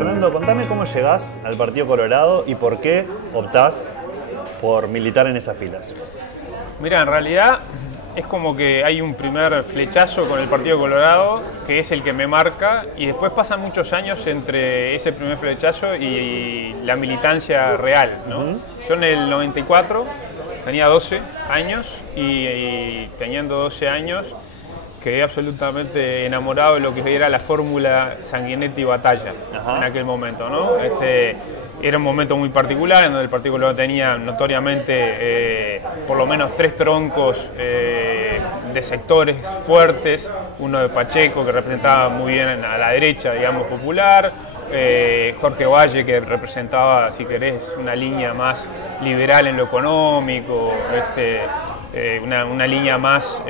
Fernando, contame cómo llegás al Partido Colorado y por qué optás por militar en esas filas. Mira, en realidad es como que hay un primer flechazo con el Partido Colorado, que es el que me marca, y después pasan muchos años entre ese primer flechazo y la militancia real, ¿no? Yo en el 94 tenía 12 años y teniendo 12 años quedé absolutamente enamorado de lo que era la fórmula Sanguinetti-Batalla en aquel momento, ¿no? Era un momento muy particular en donde el Partido Colorado tenía notoriamente por lo menos 3 troncos de sectores fuertes, uno de Pacheco que representaba muy bien a la derecha, digamos, popular, Jorge Valle que representaba, si querés, una línea más liberal en lo económico, una línea más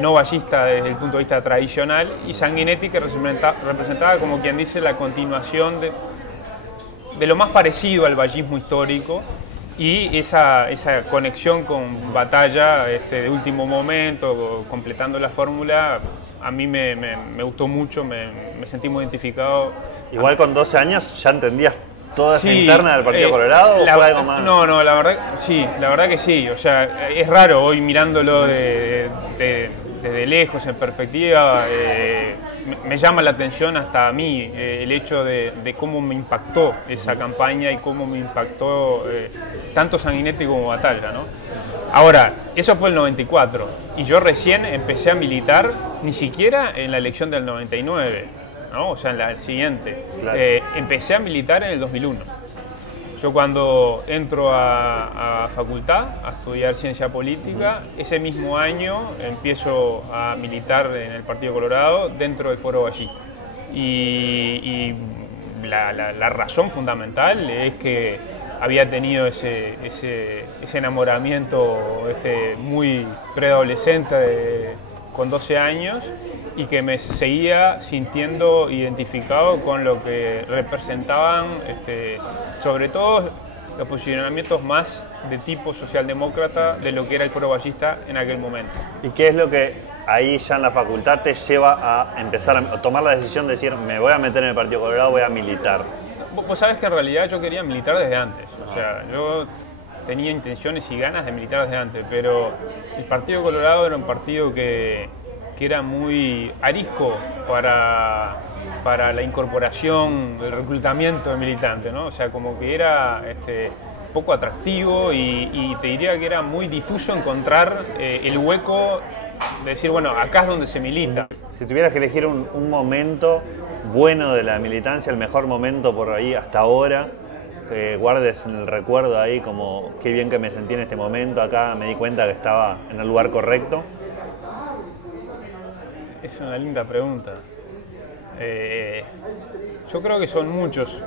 no vallista desde el punto de vista tradicional, y Sanguinetti que representaba, como quien dice, la continuación de lo más parecido al vallismo histórico, y esa conexión con Batalla de último momento, completando la fórmula, a mí me gustó mucho, me sentí muy identificado. Igual con 12 años ya entendías toda esa interna del Partido Colorado, ¿o fue algo más? No, la verdad que sí. O sea, es raro hoy mirándolo desde lejos, en perspectiva. Me llama la atención hasta a mí el hecho de cómo me impactó esa campaña y cómo me impactó tanto Sanguinetti como Batalla, ¿no? Ahora, eso fue el 94 y yo recién empecé a militar ni siquiera en la elección del 99, ¿no? O sea, en la siguiente. Claro. Empecé a militar en el 2001. Yo cuando entro a facultad, a estudiar ciencia política, ese mismo año empiezo a militar en el Partido Colorado dentro del Foro Ballista. Y la razón fundamental es que había tenido ese enamoramiento muy preadolescente con 12 años y que me seguía sintiendo identificado con lo que representaban sobre todo los posicionamientos más de tipo socialdemócrata de lo que era el Foro Ballista en aquel momento. ¿Y qué es lo que ahí ya en la facultad te lleva a empezar a tomar la decisión de decir me voy a meter en el Partido Colorado, voy a militar? Vos sabés que en realidad yo quería militar desde antes, o sea, yo tenía intenciones y ganas de militar desde antes, pero el Partido Colorado era un partido que era muy arisco para la incorporación, el reclutamiento de militantes, ¿no? O sea, como que era poco atractivo y te diría que era muy difuso encontrar el hueco de decir, bueno, acá es donde se milita. Si tuvieras que elegir un momento bueno de la militancia, el mejor momento por ahí hasta ahora, que guardes en el recuerdo ahí como qué bien que me sentí en este momento, acá me di cuenta que estaba en el lugar correcto. Es una linda pregunta. Yo creo que son muchos.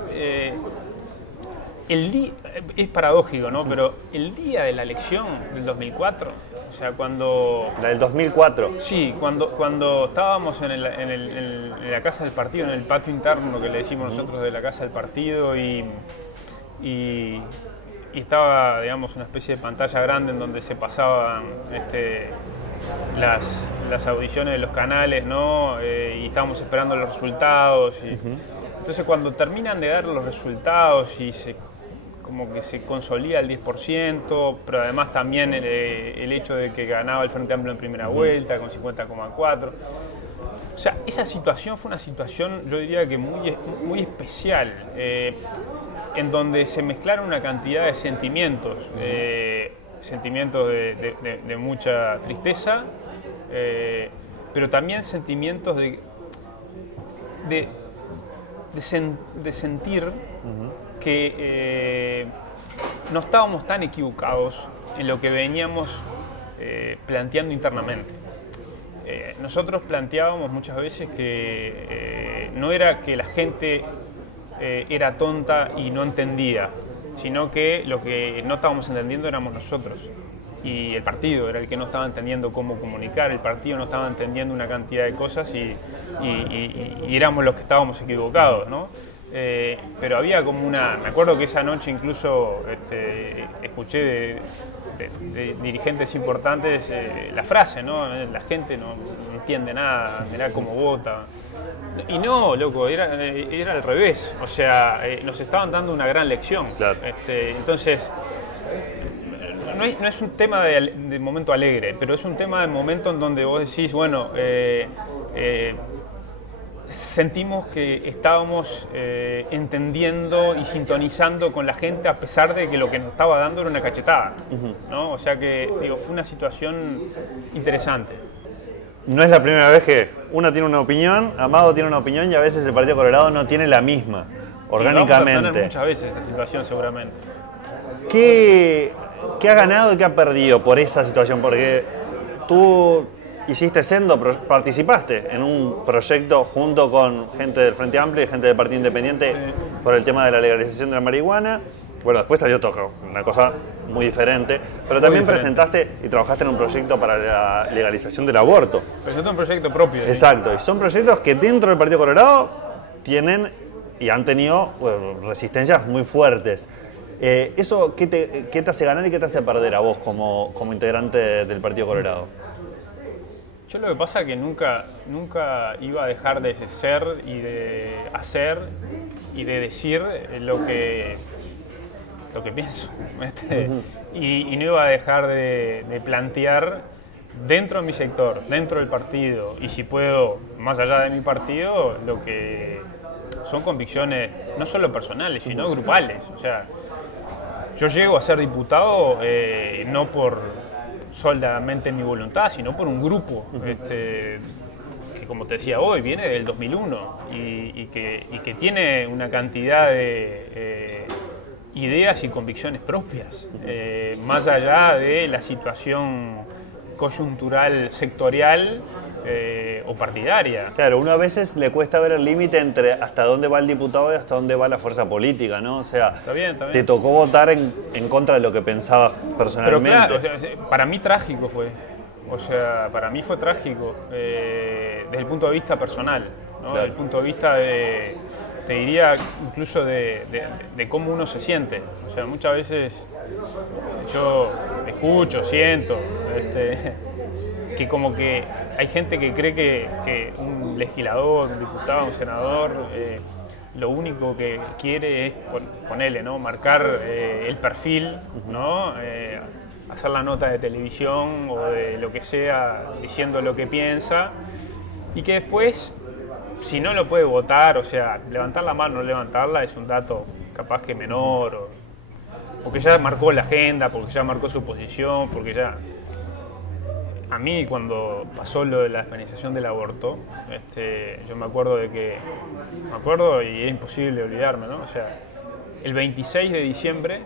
Es paradójico, ¿no? Pero el día de la elección del 2004, o sea, cuando... La del 2004. Sí, cuando estábamos en la casa del partido, en el patio interno que le decimos nosotros de la casa del partido, y estaba, digamos, una especie de pantalla grande en donde se pasaban las audiciones de los canales, ¿no? Y estábamos esperando los resultados. Entonces, cuando terminan de dar los resultados y como que se consolida el 10%, pero además también el hecho de que ganaba el Frente Amplio en primera vuelta con 50,4%. O sea, esa situación fue una situación, yo diría que muy especial, en donde se mezclaron una cantidad de sentimientos. Sentimientos de mucha tristeza, pero también sentimientos de sentir que no estábamos tan equivocados en lo que veníamos planteando internamente. Nosotros planteábamos muchas veces que no era que la gente era tonta y no entendía, sino que lo que no estábamos entendiendo éramos nosotros. Y el partido era el que no estaba entendiendo cómo comunicar, el partido no estaba entendiendo una cantidad de cosas y éramos los que estábamos equivocados, ¿no? Pero había como me acuerdo que esa noche incluso escuché de dirigentes importantes la frase, ¿no? La gente no entiende nada, mirá cómo vota. Y no, loco, era al revés. O sea, nos estaban dando una gran lección. Claro. Entonces, no es un tema de momento alegre, pero es un tema de momento en donde vos decís, bueno, sentimos que estábamos entendiendo y sintonizando con la gente a pesar de que lo que nos estaba dando era una cachetada, ¿no? O sea que, digo, fue una situación interesante. No es la primera vez que uno tiene una opinión, Amado tiene una opinión y a veces el Partido Colorado no tiene la misma, orgánicamente. Vamos a tener muchas veces esa situación seguramente. ¿Qué ha ganado y qué ha perdido por esa situación? Porque tú hiciste participaste en un proyecto junto con gente del Frente Amplio y gente del Partido Independiente por el tema de la legalización de la marihuana. Bueno, después salió todo una cosa muy diferente, pero también presentaste y trabajaste en un proyecto para la legalización del aborto. Presentó un proyecto propio. Exacto, y son proyectos que dentro del Partido Colorado tienen y han tenido resistencias muy fuertes. ¿Eso qué te hace ganar y qué te hace perder a vos como integrante del Partido Colorado? Yo lo que pasa es que nunca iba a dejar de ser y de hacer y de decir lo que pienso. Y no iba a dejar de plantear dentro de mi sector, dentro del partido, y si puedo, más allá de mi partido, lo que son convicciones no solo personales, sino grupales. O sea, yo llego a ser diputado no por solamente mi voluntad, sino por un grupo que, como te decía hoy, viene del 2001 y que tiene una cantidad de ideas y convicciones propias, más allá de la situación coyuntural sectorial o partidaria. Claro, uno a veces le cuesta ver el límite entre hasta dónde va el diputado y hasta dónde va la fuerza política, ¿no? O sea, está bien. Te tocó votar en contra de lo que pensabas personalmente. Pero claro, o sea, para mí trágico fue. O sea, para mí fue trágico desde el punto de vista personal, ¿no? Claro. Desde el punto de vista te diría incluso de cómo uno se siente. O sea, muchas veces yo escucho, siento, que como que hay gente que cree que un legislador, un diputado, un senador, lo único que quiere es ponerle, ¿no? Marcar el perfil, ¿no? Hacer la nota de televisión o de lo que sea, diciendo lo que piensa, y que después, si no lo puede votar, o sea, levantar la mano o no levantarla es un dato capaz que menor, porque ya marcó la agenda, porque ya marcó su posición, porque ya... A mí, cuando pasó lo de la despenalización del aborto, yo me acuerdo y es imposible olvidarme, ¿no? O sea, el 26 de diciembre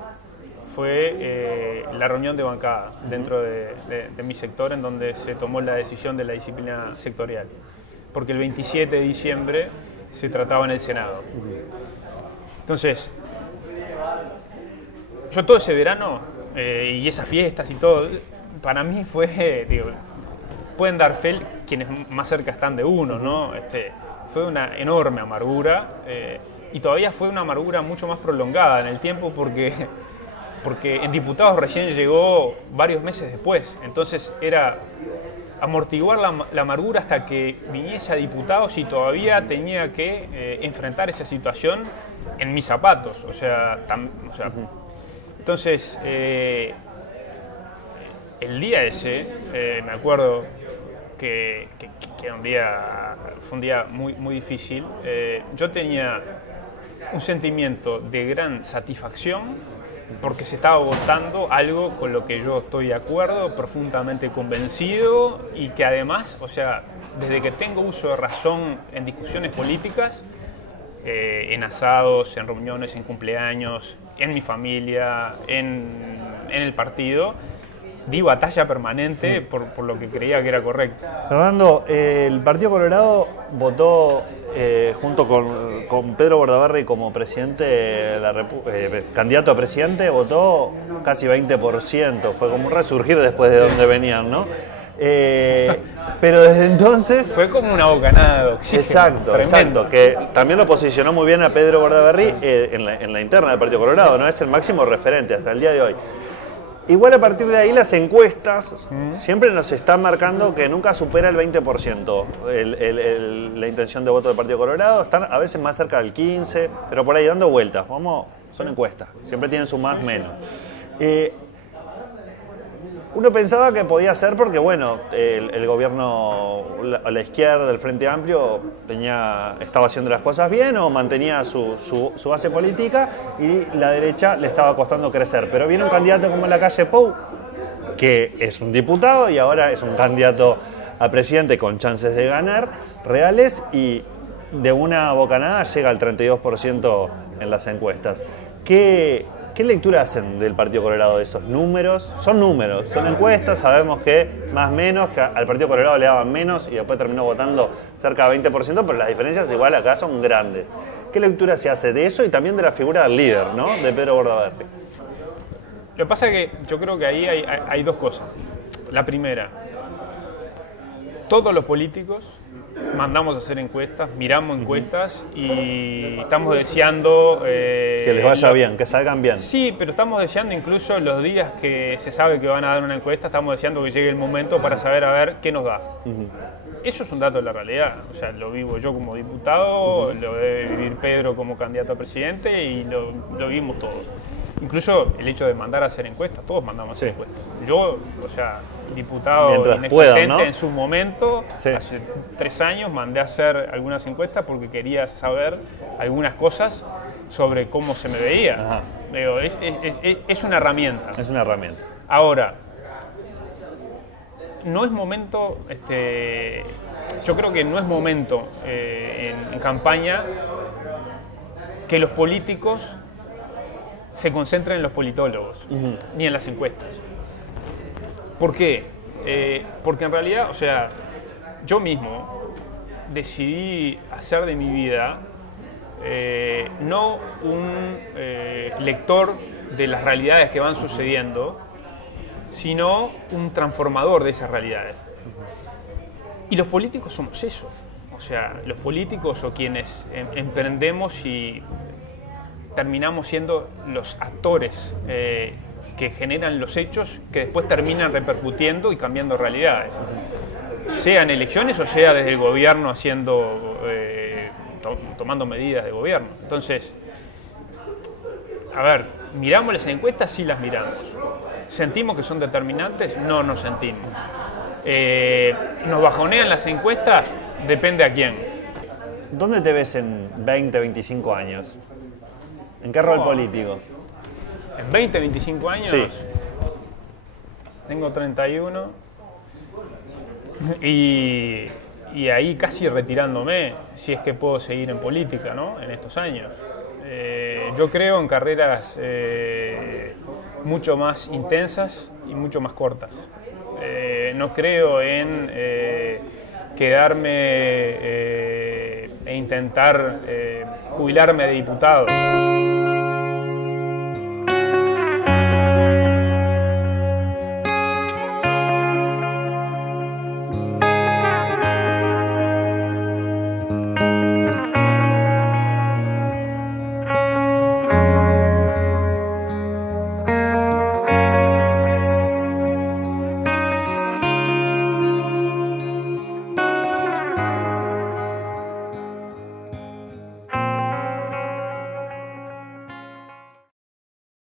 fue la reunión de bancada dentro de mi sector, en donde se tomó la decisión de la disciplina sectorial, porque el 27 de diciembre se trataba en el Senado. Entonces, yo todo ese verano y esas fiestas y todo, para mí fue, digo, pueden dar fe quienes más cerca están de uno, ¿no? Fue una enorme amargura y todavía fue una amargura mucho más prolongada en el tiempo porque en diputados recién llegó varios meses después. Entonces era amortiguar la amargura hasta que viniese a diputados y todavía tenía que enfrentar esa situación en mis zapatos. Entonces... el día ese, me acuerdo que fue un día muy, muy difícil. Yo tenía un sentimiento de gran satisfacción porque se estaba votando algo con lo que yo estoy de acuerdo, profundamente convencido, y que además, o sea, desde que tengo uso de razón en discusiones políticas, en asados, en reuniones, en cumpleaños, en mi familia, en el partido, di batalla permanente por lo que creía que era correcto. Fernando, el Partido Colorado votó junto con Pedro Bordaberry como presidente, candidato a presidente, votó casi 20%. Fue como un resurgir después de donde venían, ¿no? Pero desde entonces... Fue como una bocanada de oxígeno. Exacto, que también lo posicionó muy bien a Pedro Bordaberry en la interna del Partido Colorado, ¿no? Es el máximo referente hasta el día de hoy. Igual a partir de ahí las encuestas siempre nos están marcando que nunca supera el 20% la intención de voto del Partido Colorado. Están a veces más cerca del 15%, pero por ahí dando vueltas. Son encuestas, siempre tienen su más menos. Uno pensaba que podía ser porque, bueno, el gobierno, la izquierda, el Frente Amplio, estaba haciendo las cosas bien o mantenía su base política y la derecha le estaba costando crecer. Pero viene un candidato como Lacalle Pou, que es un diputado y ahora es un candidato a presidente con chances de ganar reales y de una bocanada llega al 32% en las encuestas. ¿Qué lectura hacen del Partido Colorado de esos números? Son números, son encuestas, sabemos que más o menos, que al Partido Colorado le daban menos y después terminó votando cerca del 20%, pero las diferencias igual acá son grandes. ¿Qué lectura se hace de eso y también de la figura del líder, ¿no? De Pedro Bordaberry? Lo que pasa es que yo creo que ahí hay dos cosas. La primera, todos los políticos mandamos a hacer encuestas, miramos encuestas y estamos deseando... que les vaya bien, que salgan bien. Sí, pero estamos deseando incluso los días que se sabe que van a dar una encuesta, estamos deseando que llegue el momento para saber a ver qué nos da. Eso es un dato de la realidad. O sea, lo vivo yo como diputado, lo debe vivir Pedro como candidato a presidente y lo vivimos todos. Incluso el hecho de mandar a hacer encuestas, todos mandamos a hacer encuestas. Yo, o sea, diputado mientras inexistente puedan, ¿no? En su momento, hace 3 años mandé a hacer algunas encuestas porque quería saber algunas cosas sobre cómo se me veía. Digo, es una herramienta. Es una herramienta. Ahora, no es momento, yo creo que no es momento en campaña que los políticos se concentren en los politólogos, ni en las encuestas. ¿Por qué? Porque en realidad, o sea, yo mismo decidí hacer de mi vida no un lector de las realidades que van sucediendo, sino un transformador de esas realidades. Y los políticos somos eso. O sea, los políticos o quienes emprendemos y terminamos siendo los actores que generan los hechos que después terminan repercutiendo y cambiando realidades. Sea en elecciones o sea desde el gobierno haciendo, tomando medidas de gobierno. Entonces, a ver, ¿miramos las encuestas? Sí las miramos. ¿Sentimos que son determinantes? No nos sentimos. ¿Nos bajonean las encuestas? Depende a quién. ¿Dónde te ves en 20, 25 años? ¿En qué rol político? ¿En 20, 25 años? Sí. Tengo 31 y ahí casi retirándome, si es que puedo seguir en política, ¿no? En estos años. Yo creo en carreras mucho más intensas y mucho más cortas. No creo en quedarme e intentar jubilarme de diputado.